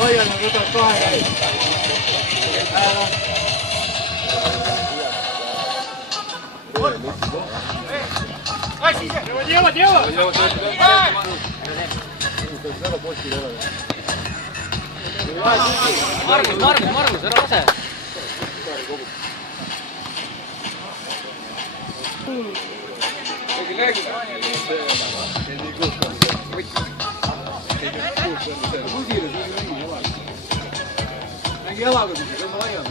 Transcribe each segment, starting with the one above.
laiali, võtad kahe käi. Margus, ära lase! Nägi jalaga, kui see on laial.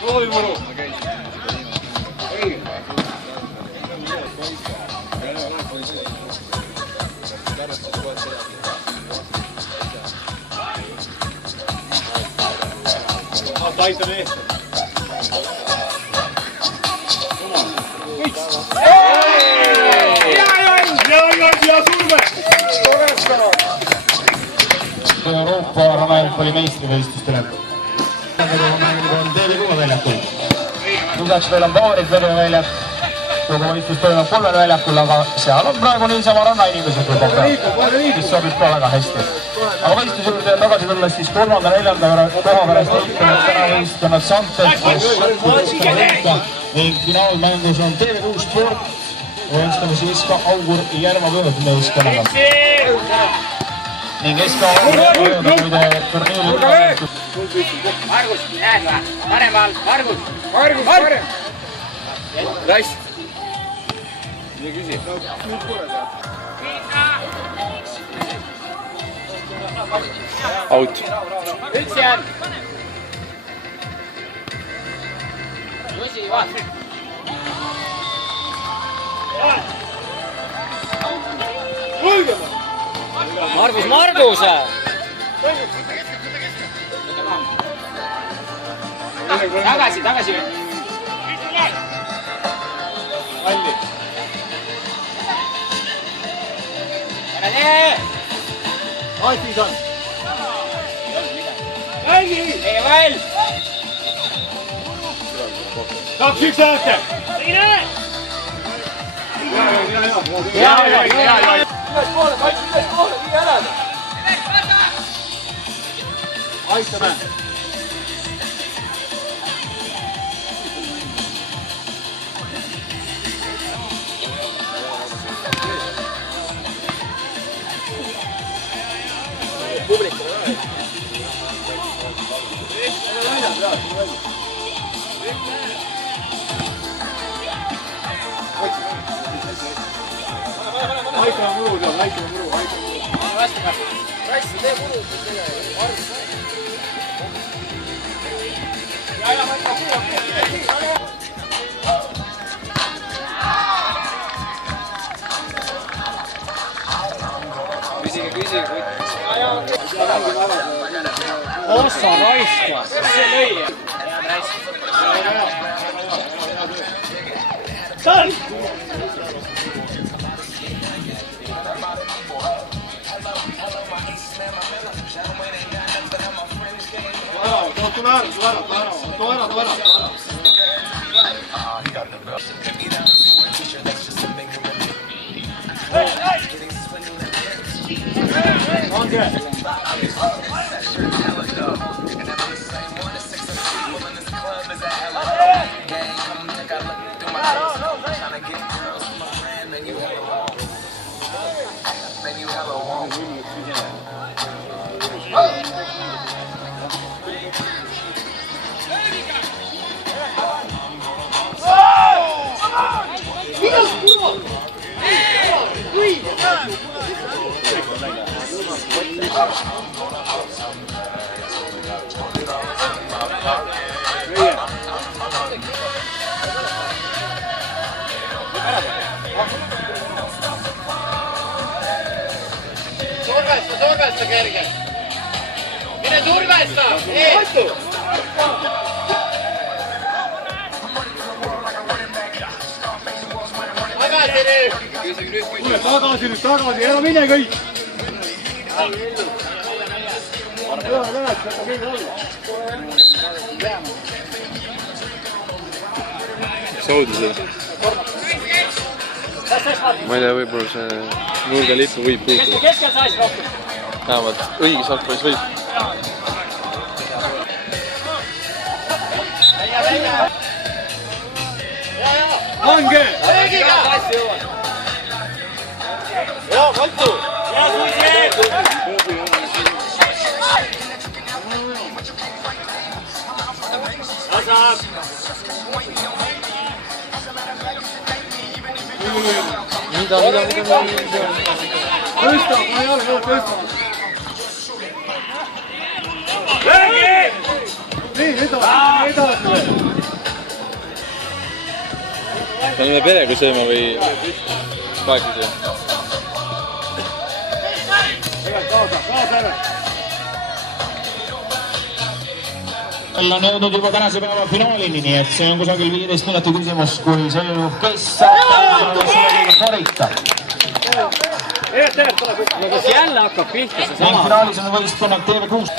Proovi muru. Ei. Aitame eest. Ja surve! Euroopa ramajalgpalli meistrivõistlustele. On TV6 väljakul. Lisaks veel on paarid väljak. Kogu võistlus toimub 3 väljakul, aga seal on praegu niisama rannainimesed juba praegu, mis sobib ka väga hästi. Aga võistlus juurde tagasi tulles siis 3.–4. koha pärast liikunud täna võistkonnad Santet ning finaalmängus on TV6 Sport. Võistame siis ka Augur Järva võõrdmeeskonnaga. Ning SK Augur muide turniiri. Margus, jääd või? Paremal, Margus! Margus, parem! Raist! Nii küsi. Out. Üks jääb! Jussi, vaat! Margus! Tagasi! Alli! Ära tee! Antis on! Alli! Tee veel! 2-1 äärte! Ja! Ülespoole, kaitse ülespoole, nii ära! Aitame! Aitame muru tead, aitame muru. Rassi, tee muru. Küsi. Ossa raiska! See lõi! Sal! Tule ära! Ange! Survesta kerge! Mine survesta! Vastu! Tagasi nüüd, ära mine kõik! Ära läheks, võtta kõige alla! Saudi seda. Ma ei tea, võib-olla see nurgalippu võib puutuda. Vähemalt õiges jalgpallis võib. Hange! Ja, Valtu! Ja, Mida? Tõsta, ma ei ole tõsta. Nii, edasi. Me oleme perega sööma või kahekesi? on jõudnud juba tänase päeva finaalini, nii et see on kusagil 15 minuti küsimus, kui selgub, kes saab korita. No kas jälle hakkab pihta see sama? Finaalis on võistkonnad TV6.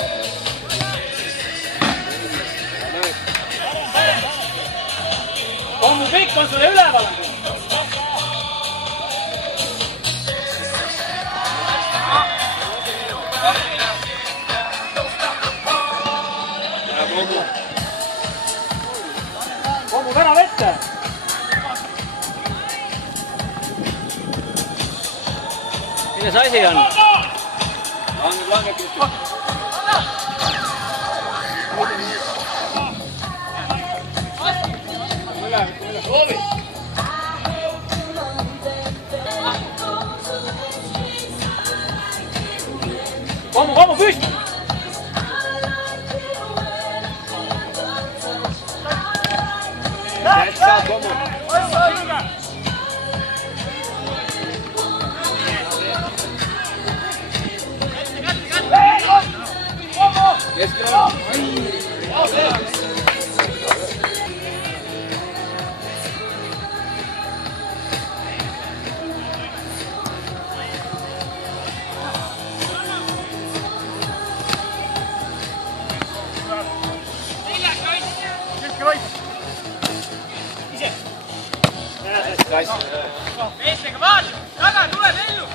On mu kõik on sulle üleval? Kommu värav ette! Milles asi on? Langeb. Kommu püsti! Jätsa Kommu! Meestega vaata! Taga tuleb ellu!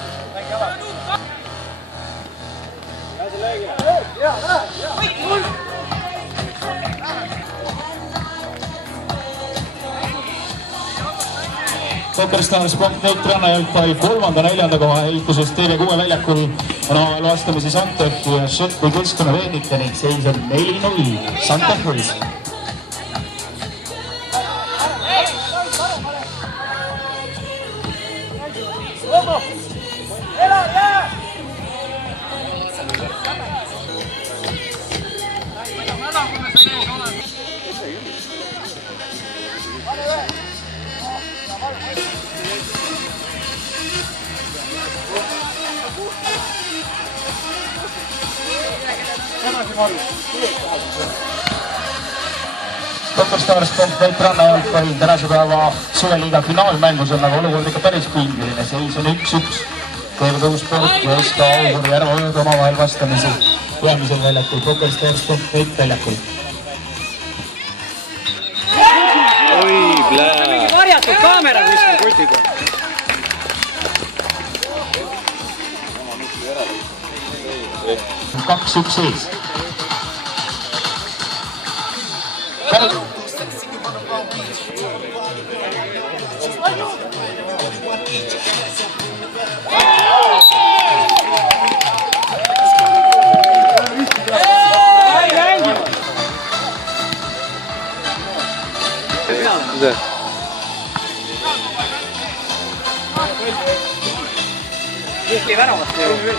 Superstars.net rannajalgpalli 3.–4. koha ehituses TV6 väljakul on omavahel vastamisi Santefi ja Šetvi keskkonnaveenite ning seis on 4-0 Santefis. Superstars.net rannajalgpall tänase päeva suveliiga finaalmängus on aga olukord ikka päris pingeline. Seis on 1-1. TV6 Sport ja SK Auvuri Järva hoiavad omavahel vastamisi peamisel väljakul Superstars.net väljakul. Oi, plää! Mingi varjatud kaamera kuskil kutiga. 2-1 seis. Mida? Tihti väravat ju.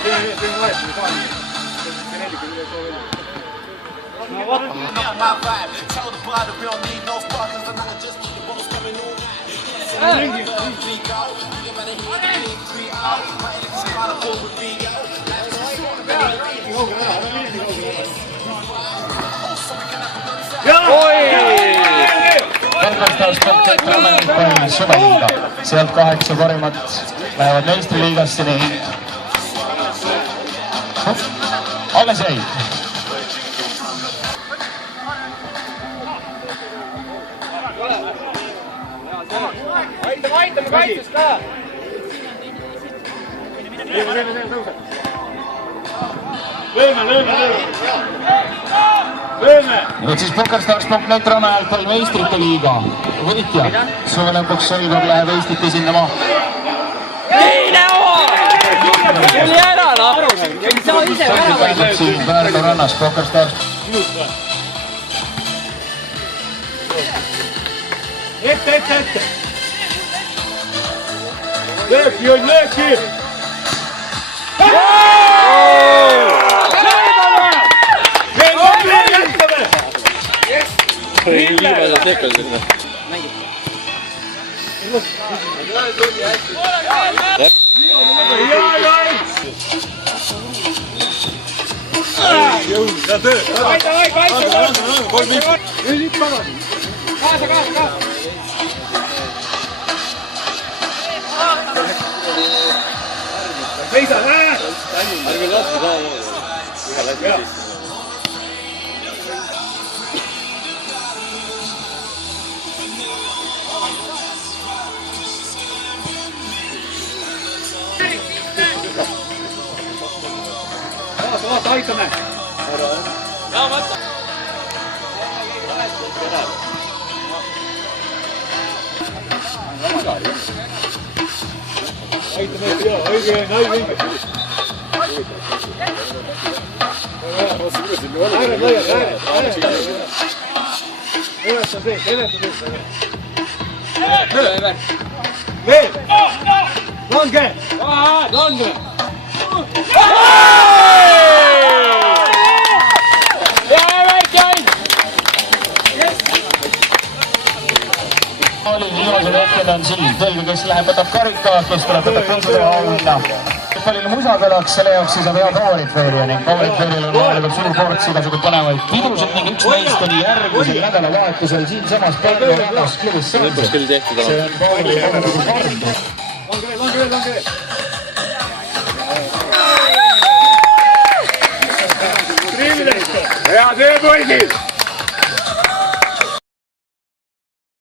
Suveliiga. Sealt 8 parimat lähevad meistriliigasse ning alles jäi. Aitame kaitses ka! Nüüd siis PokerStars.net Räme jalgpalli meistrite liiga võitja. Suve lõpuks selgub läheb Eestit esindama. Teine hooaeg! Tuli ära, noh! Saa ise ära! Siin Pärnu rannas PokerStars. Ette! Lööki on lööki! Viimase sekund sinna. Ärge laske samamoodi. Ühe läbi sisse. Vaata, aitame! Aitame, õige. Ääred laiad. Üles on sees. Veel! Lange! Viimasel hetkel on siin selge, kes läheb, võtab karika, kes tuleb, võtab teise auhinna. Palju musa kõlaks, selle jaoks siis on hea favoritveerija ning favoritveerijal on vahepeal suur ports igasugu põnevaid pidusid ning üks neist oli järgmisel nädalavahetusel siinsamas Pärnu rannas klubis Sõndu. See on Pauli Järvekogu farm. Lange veel. Hea töö, poisid!